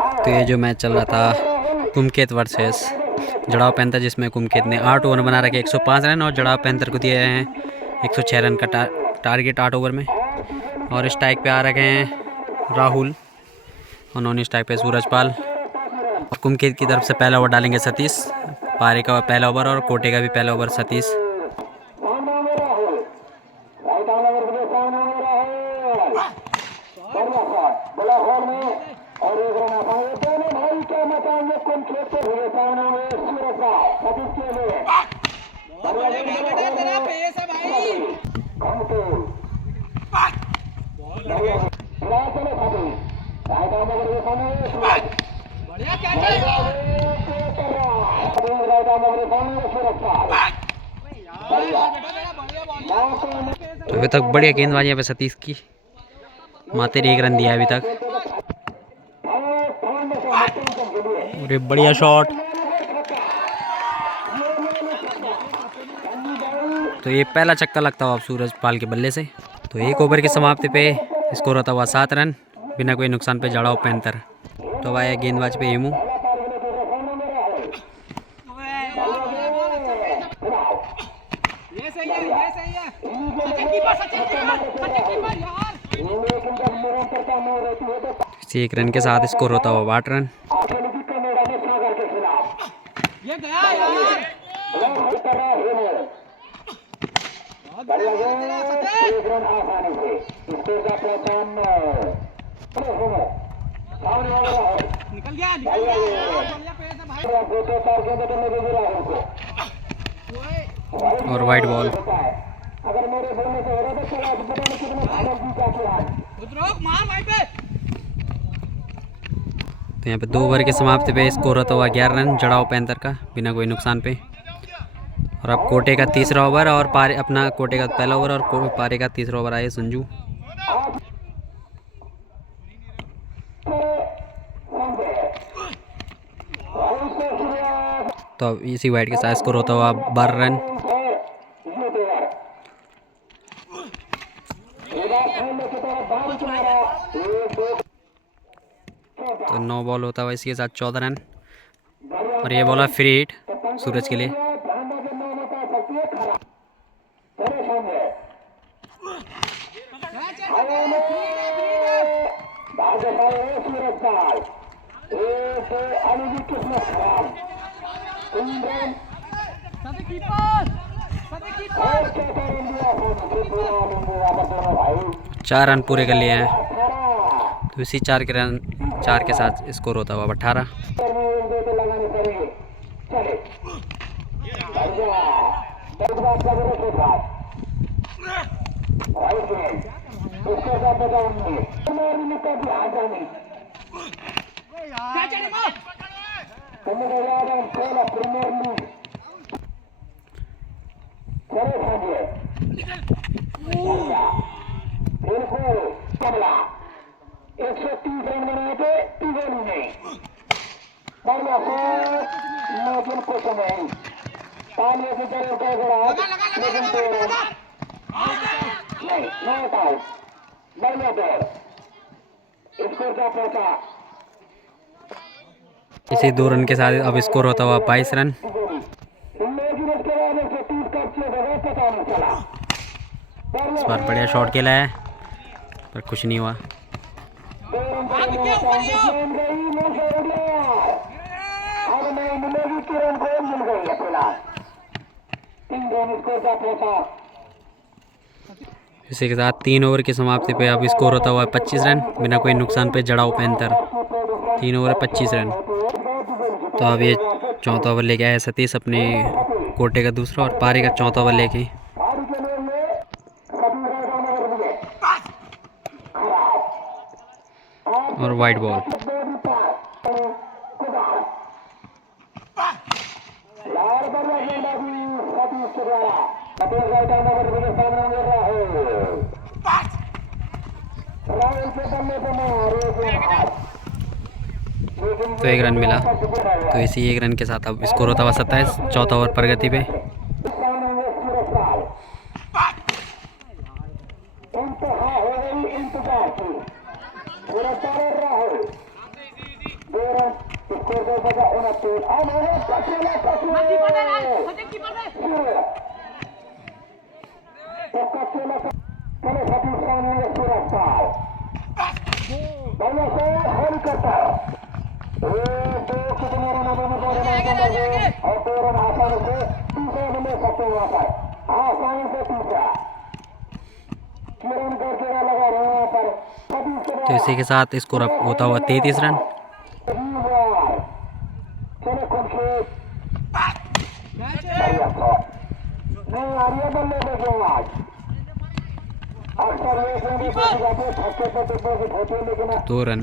तो ये जो मैच चल रहा था कुमकेत वर्सेस जड़ाव पैंथर, जिसमें कुमकेत ने 8 ओवर बना रखे 105 रन और जड़ाव पैंथर को दिए हैं 106 रन का टारगेट 8 ओवर में। और स्ट्राइक पे आ रखे हैं राहुल और नॉन स्ट्राइक पे सूरजपाल। और कुमकेत की तरफ से पहला ओवर डालेंगे सतीश, पारे का पहला ओवर और कोटे का भी पहला ओवर सतीश। तो अभी तक बढ़िया गेंदबाजी यहाँ पे सतीश की, मात्र 1 रन दिया अभी तक। और एक बढ़िया शॉट, तो ये पहला छक्का लगता हुआ सूरजपाल के बल्ले से। तो 1 ओवर की समाप्ति पे स्कोर होता हुआ 7 रन बिना कोई नुकसान पे जड़ाव पैंथर। तो आया गेंदबाज पे हेमू। इसी 1 रन के साथ स्कोर होता हुआ 8 रन। और वाइड बॉल। तो यहाँ पे 2 ओवर की समाप्ति पे स्कोर होता हुआ 11 रन जड़ाव पैंथर का बिना कोई नुकसान पे। और अब कोटे का तीसरा ओवर और पारे अपना कोटे का पहला ओवर और पारे का तीसरा ओवर आए संजू। तो अब इसी वाइड के साथ स्कोर होता हुआ 12 रन। तो 9 बॉल होता हुआ इसके साथ 14 रन। और ये बॉल है फ्री हिट सूरज के लिए। चार रन पूरे कर लिए हैं। तो इसी 4 के साथ स्कोर होता हुआ 18। इसी 2 रन के साथ अब स्कोर होता हुआ 22 रन। इस बार बढ़िया शॉट खेला है पर कुछ नहीं हुआ। इसी के साथ 3 ओवर की समाप्ति पे अब स्कोर होता हुआ 25 रन बिना कोई नुकसान पे जड़ाव पैंथर। 3 over 25 run. तो अब ये चौथा ओवर लेके आया सतीश अपने कोटे का दूसरा और पारी का चौथा ओवर लेके। और वाइड बॉल। तो 1 रन मिला। तो इसी 1 रन के साथ अब स्कोर होता हुआ 27। चौथा ओवर प्रगति पे। तो इसी के साथ स्कोर अप होता हुआ 33 रन। दो रन।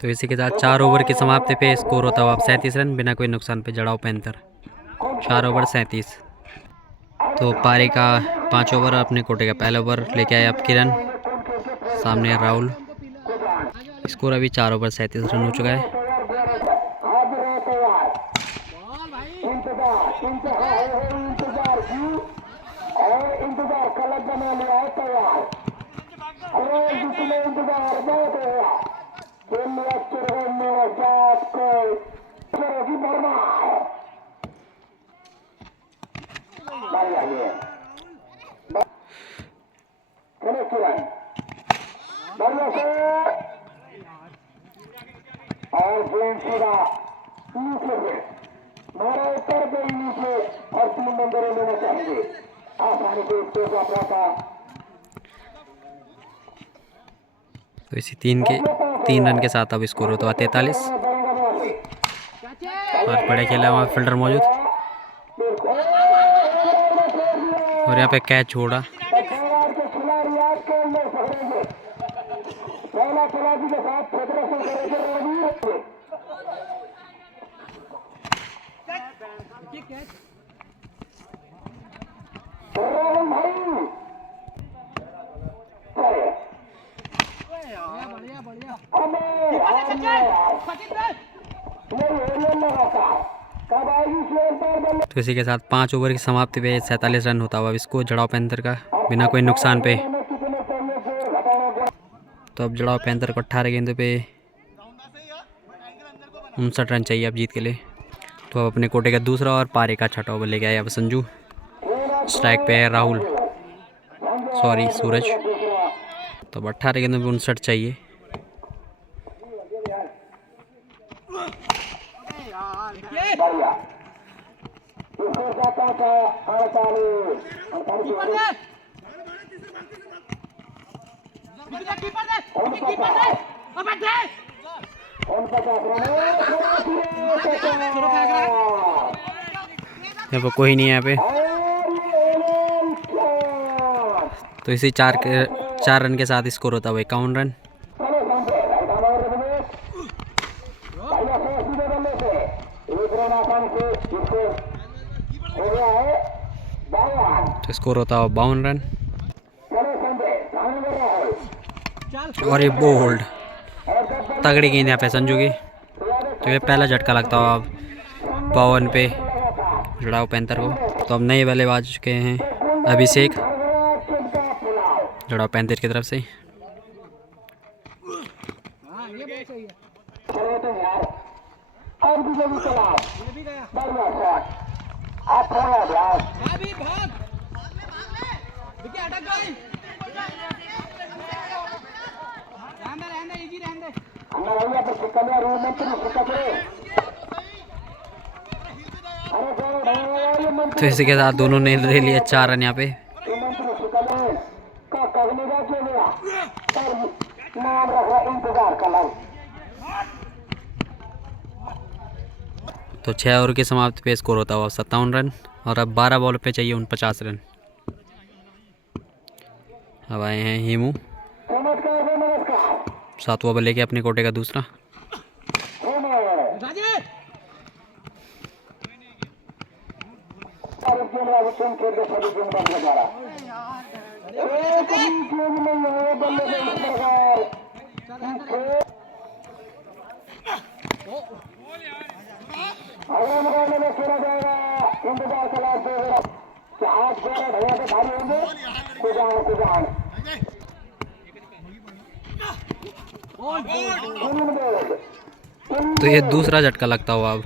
तो इसी के साथ 4 ओवर की समाप्ति पे स्कोर होता हुआ 37 रन बिना कोई नुकसान पे जड़ाव पैंथर 4 ओवर 37। तो पारी का 5 ओवर अपने कोटे का पहला ओवर लेके आए अब किरण, सामने राहुल। स्कोर अभी 4 ओवर 37 रन हो चुका है। तो इसी 3 रन के साथ अब स्कोर होता है 43। और बड़े खेला वहाँ फील्डर मौजूद और यहाँ पे कैच छोड़ा। तो इसी के साथ 5 ओवर की समाप्ति पे 47 रन होता हुआ इसको जड़ाव पैंथर का बिना कोई नुकसान पे। तो अब जड़ाव पैंथर को 18 गेंदों पे 59 रन चाहिए अब जीत के लिए। तो अब अपने कोटे का दूसरा और पारी का छठा ओवर लेके आए अब संजू। स्ट्राइक पे है राहुल, सॉरी सूरज। तो अब 18 गेंदों पे 59 चाहिए। यहाँ पर कोई नहीं है यहाँ पे। तो इसी 4 रन के साथ स्कोर होता है 51 रन। तो स्कोर होता है 52 रन। और ये बोल्ड तगड़ी गेंद यहाँ पे संजू की। तो ये पहला झटका लगता हो अब 52 पे जड़ाव पैंथर को। तो अब नए बल्लेबाज के हैं अभिषेक जड़ाव पैंथर की तरफ से। तो इसी के साथ दोनों ने ले लिया 4 रन यहाँ पे। तो 6 ओवर की समाप्ति पे स्कोर होता हुआ 57 रन। और अब 12 बॉल पे चाहिए 49 रन। अब आए हैं हेमू, 7 ओवर लेके अपने कोटे का दूसरा। तो ये दूसरा झटका लगता हुआ अब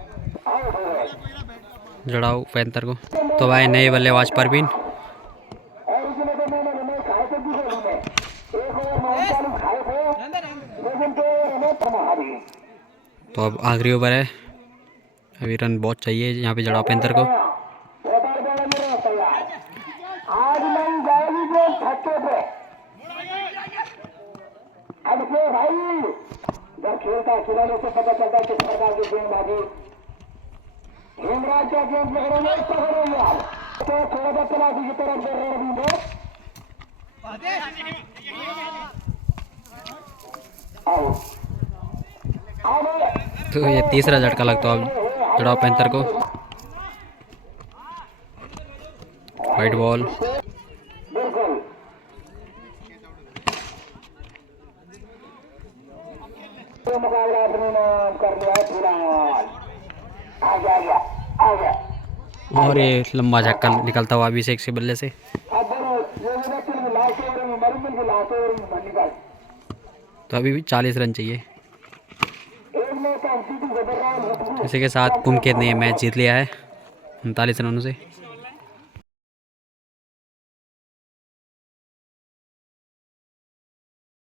जड़ाऊ पैंथर को। तो भाई नए बल्लेबाज परवीन, तो अब आखिरी ओवर है, अभी रन बहुत चाहिए यहाँ पे जड़ाऊ पैंथर को। तो ये तीसरा झटका लगता है अब जड़ाऊ पैंथर को। वाइट बॉल, मुकाबला अपने नाम कर लिया फिलहाल। आ गया और ये लंबा झटका निकलता हुआ अभिषेक से बल्ले से। तो अभी भी 40 रन चाहिए। इसी के साथ कुमकेत ने मैच जीत लिया है 39 रनों से।